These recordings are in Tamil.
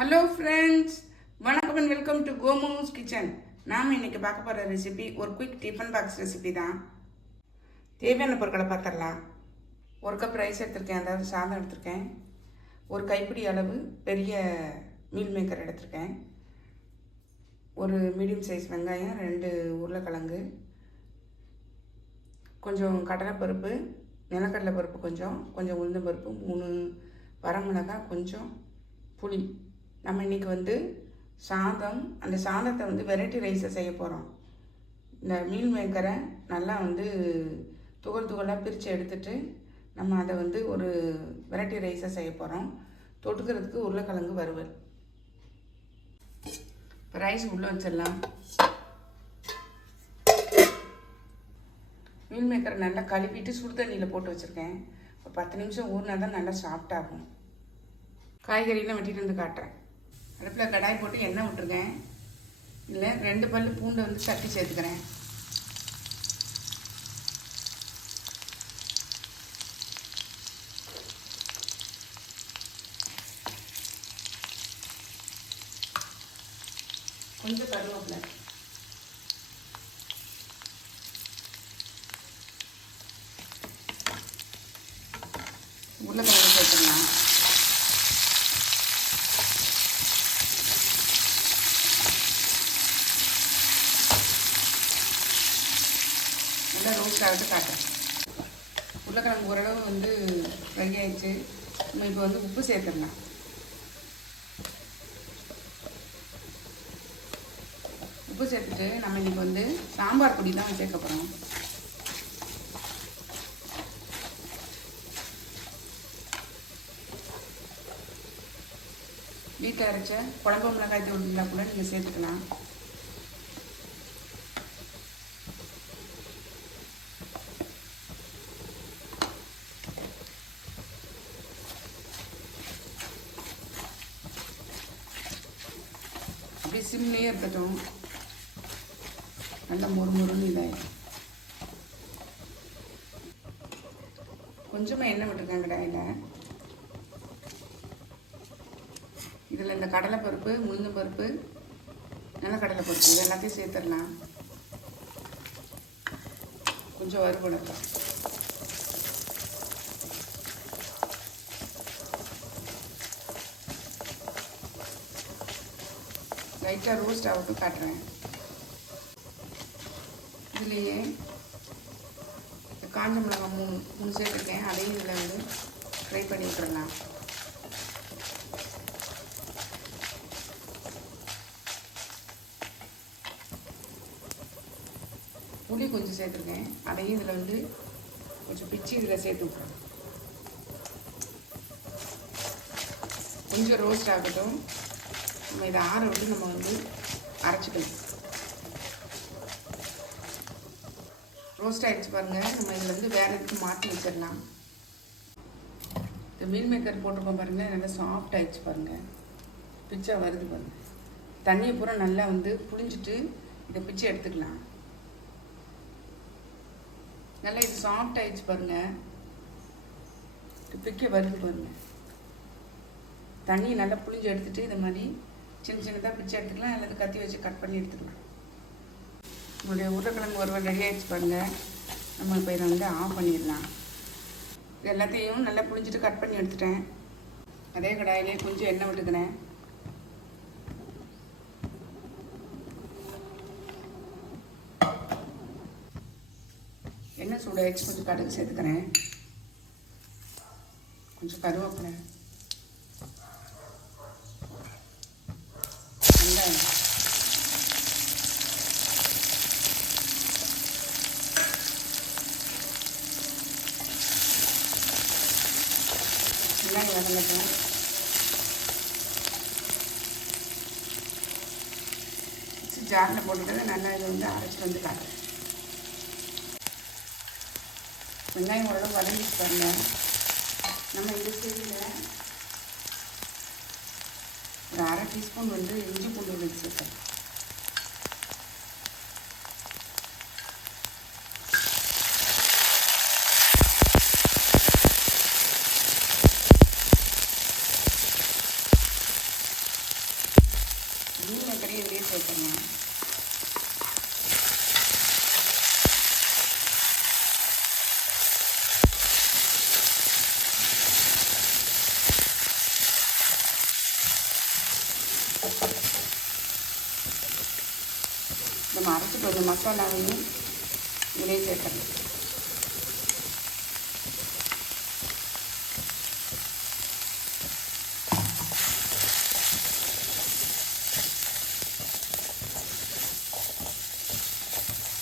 ஹலோ ஃப்ரெண்ட்ஸ், வணக்கம் அண்ட் வெல்கம் டு கோமோஸ் கிச்சன். நாம் இன்றைக்கி பார்க்க போகிற ரெசிபி ஒரு குயிக் டிஃபன் பாக்ஸ் ரெசிபி தான். தேவையான பொருட்களை பார்த்துடலாம். ஒரு கப் ரைஸ் எடுத்திருக்கேன், அதாவது சாதம் எடுத்திருக்கேன். ஒரு கைப்பிடி அளவு பெரிய மீல் மேக்கர் எடுத்திருக்கேன். ஒரு மீடியம் சைஸ் வெங்காயம், 2 உருளைக்கிழங்கு, கொஞ்சம் கடலைப்பருப்பு, நிலக்கடலை பருப்பு, கொஞ்சம் உளுந்தம் பருப்பு, 3 வரமிளகாய், கொஞ்சம் புளி. நம்ம இன்றைக்கி சாதம், அந்த சாதத்தை வெரைட்டி ரைஸை செய்ய போகிறோம். இந்த மீல் மேக்கரை நல்லா துகள் துகளாக பிரித்து எடுத்துட்டு நம்ம அதை ஒரு வெரைட்டி ரைஸை செய்ய போகிறோம். தொட்டுக்கிறதுக்கு உருளைக்கிழங்கு வறுவல். இப்போ ரைஸ் உள்ளே வச்சிடலாம். மீல் மேக்கரை நல்லா கழுவிட்டு சுடு தண்ணியில் போட்டு வச்சுருக்கேன். இப்போ 10 நிமிஷம் ஊறினா தான் நல்லா சாஃப்டாகும். காய்கறிலாம் வெட்டிட்டு காட்டுறேன். அடுப்பில் கடாய் போட்டு எண்ணெய் விட்டுருக்கேன். இதில் 2 பல் பூண்டை தட்டி சேர்த்துக்கிறேன். கொஞ்சம் கருவேப்பிலை, உருளைக்கிழங்கு சேர்த்துக்கலாம். நல்லா ரோஸ்ட் ஆகிட்டு காட்டுறேன். உருளைக்கிழங்கு ஓரளவு ஃப்ரை ஆகிடுச்சு. நம்ம இப்போ உப்பு சேர்த்துடலாம். உப்பு சேர்த்துட்டு நம்ம இன்றைக்கி சாம்பார் பொடி தான் சேர்க்க போகிறோம். வீட்டில் அரைச்ச குழம்பு மிளகாய் தூள் இருந்தால் கூட நீங்கள் சேர்த்துக்கலாம். அப்படியே சிம்லேயே இருக்கட்டும். நல்லா மொறுமொறுன்னு இதாகிடும். கொஞ்சமாக எண்ணெய் விட்டுருக்கேன் கடாயில். இதில் இந்த கடலைப்பருப்பு, உளுந்தம் பருப்பு, நிலக்கடலை பருப்பு இது எல்லாத்தையும் சேர்த்துடலாம். கொஞ்சம் வறுபடலாம். லைட்டாக ரோஸ்ட் ஆகட்டும் காட்டுறேன். இதுலேயே காஞ்ச மிளகாய் 3 சேர்த்துருக்கேன். அதையும் இதில் ஃப்ரை பண்ணி விட்டுறலாம். புளி கொஞ்சம் சேர்த்துருக்கேன். அதையும் இதில் கொஞ்சம் பிச்சு இதில் சேர்த்து விட்றேன். கொஞ்சம் ரோஸ்ட் ஆகட்டும். நம்ம இதை ஆற விட்டு நம்ம அரைச்சிக்கலாம். ரோஸ்ட் ஆகிடுச்சு பாருங்கள். நம்ம இதில் வேறு எதுக்கு மாற்றி வச்சிடலாம். இந்த மீல் மேக்கர் போட்டிருக்கோம் பாருங்கள், நல்லா சாஃப்ட் ஆகிடுச்சு பாருங்கள். பிச்சா வருது பாருங்கள். தண்ணியை பூரா நல்லா புளிஞ்சிட்டு இதை பிச்சு எடுத்துக்கலாம். நல்லா இது சாஃப்ட் ஆகிடுச்சு பாருங்கள். பிக்க வருது பாருங்கள். தண்ணியை நல்லா புளிஞ்சு எடுத்துகிட்டு இதை மாதிரி சின்ன சின்னதாக பிச்சு எடுத்துக்கலாம். அல்லது கத்தி வச்சு கட் பண்ணி எடுத்துக்கலாம். உங்களுடைய உருளைக்கிழங்கு வறுவல் ரெடி ஆகிடுச்சு பாருங்கள். நம்ம இப்போ இதை ஆஃப் பண்ணிடலாம். இது எல்லாத்தையும் நல்லா புளிஞ்சிட்டு கட் பண்ணி எடுத்துட்டேன். அதே கடாயிலே கொஞ்சம் எண்ணெய் விட்டுக்கிறேன். எண்ணெய் சூடாகிடுச்சு. கொஞ்சம் கடுகு சேர்த்துக்கிறேன். கொஞ்சம் கருவேப்பிலை, வெங்காயம், வெங்காயம் வதங்கட்டும். ஜாரில் போட்டுட்டு நல்லா இதை அரைச்சிட்டு காட்டுறேன். வெங்காயம் ஓரளவு வதங்கிட்டு பாருங்க. நம்ம இந்த ஸ்டேஜில் ஒரு 1/2 டீஸ்பூன் இஞ்சி பூண்டு விழுது சேர்த்தேன். நம்ம அரைச்சிட்டு வந்த மசாலாவையும் இதிலே சேர்க்கணும்.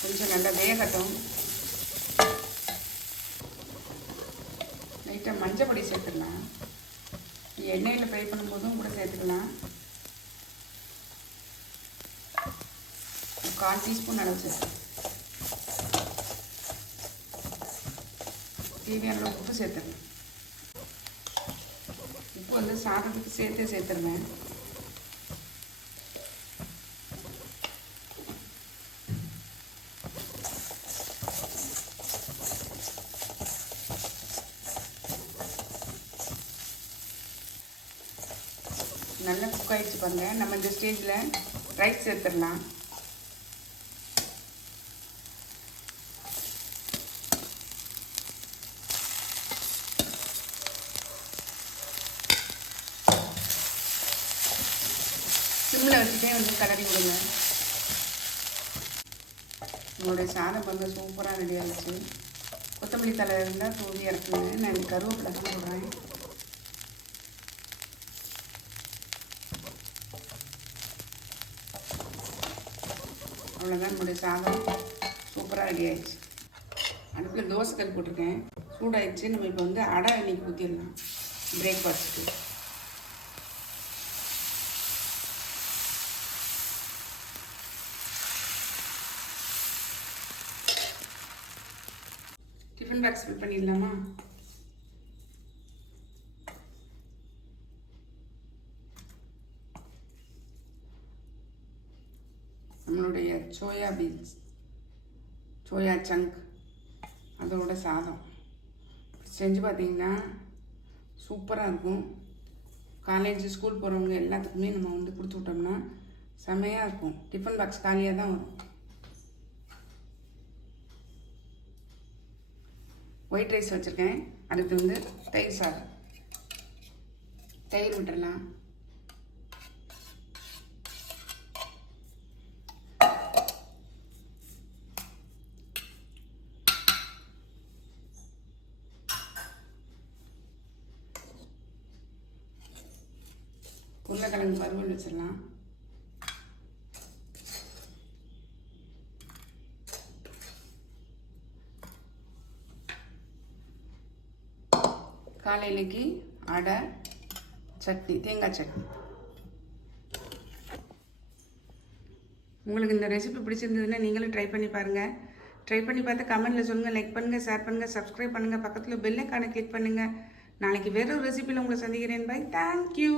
கொஞ்சம் நல்லா வேகட்டும். லைட்டாக மஞ்சள் பொடி சேர்த்துக்கலாம். எண்ணெயில் ஃப்ரை பண்ணும்போதும் கூட சேர்த்துக்கலாம். 1/4 டீஸ்பூன் அளவு சேர்த்து தேவையான அளவு உப்பு சேர்த்துருங்க. உப்பு வந்து சாதத்துக்கு சேர்த்துருவேன். நல்லா குக் ஆகிடுச்சு பாருங்கள். நம்ம இந்த ஸ்டேஜில் ரைஸ் சேர்த்துடலாம். சிம்மில் வச்சுட்டே வந்து கலரி விடுங்க. உங்களுடைய சாதம் பாருங்கள் சூப்பராக ரெடி ஆகிடுச்சு. கொத்தமல்லி தலை இருந்தால் தூவி இறக்குங்க. நான் இந்த கருவேப்பிலை போடுறேன். அவ்வளோதான், நம்மளுடைய சாதம் சூப்பராக ரெடி ஆகிடுச்சு. அடுப்பில் தோசைக்கல் போட்டிருக்கேன், சூடாகிடுச்சு. நம்ம இப்போ வந்து அடை அன்னைக்கு ஊற்றிடலாம் பிரேக்ஃபாஸ்ட்டுக்கு. டிஃபன் பாக்ஸ் ஃபில் பண்ணிடலாமா? நம்மளுடைய சோயா பீன்ஸ், சோயா சங்க், அதோட சாதம் செஞ்சு பார்த்திங்கன்னா சூப்பராக இருக்கும். காலேஜ் ஸ்கூல் போகிறவங்க எல்லாத்துக்குமே நம்ம வந்து கொடுத்து விட்டோம்னா செம்மையாக இருக்கும். டிஃபன் பாக்ஸ் காலியாக தான் வரும். ஒயிட் ரைஸ் வச்சுருக்கேன். அடுத்து வந்து தயிர் சாதம். தயிர் விட்டுடலாம். உருளைக்கிழங்கு வறுவல் வச்சிடலாம். காலையிலைக்கு அடை, சட்னி, தேங்காய் சட்னி. உங்களுக்கு இந்த ரெசிபி பிடிச்சிருந்ததுன்னா நீங்களும் ட்ரை பண்ணி பாருங்கள். ட்ரை பண்ணி பார்த்து கமெண்ட்டில் சொல்லுங்கள். லைக் பண்ணுங்கள், ஷேர் பண்ணுங்கள், சப்ஸ்கிரைப் பண்ணுங்கள். பக்கத்தில் பெல் ஐகானை கிளிக் பண்ணுங்கள். நாளைக்கு வேற ஒரு ரெசிபியில் உங்களை சந்திக்கிறேன். பை. தேங்க்யூ.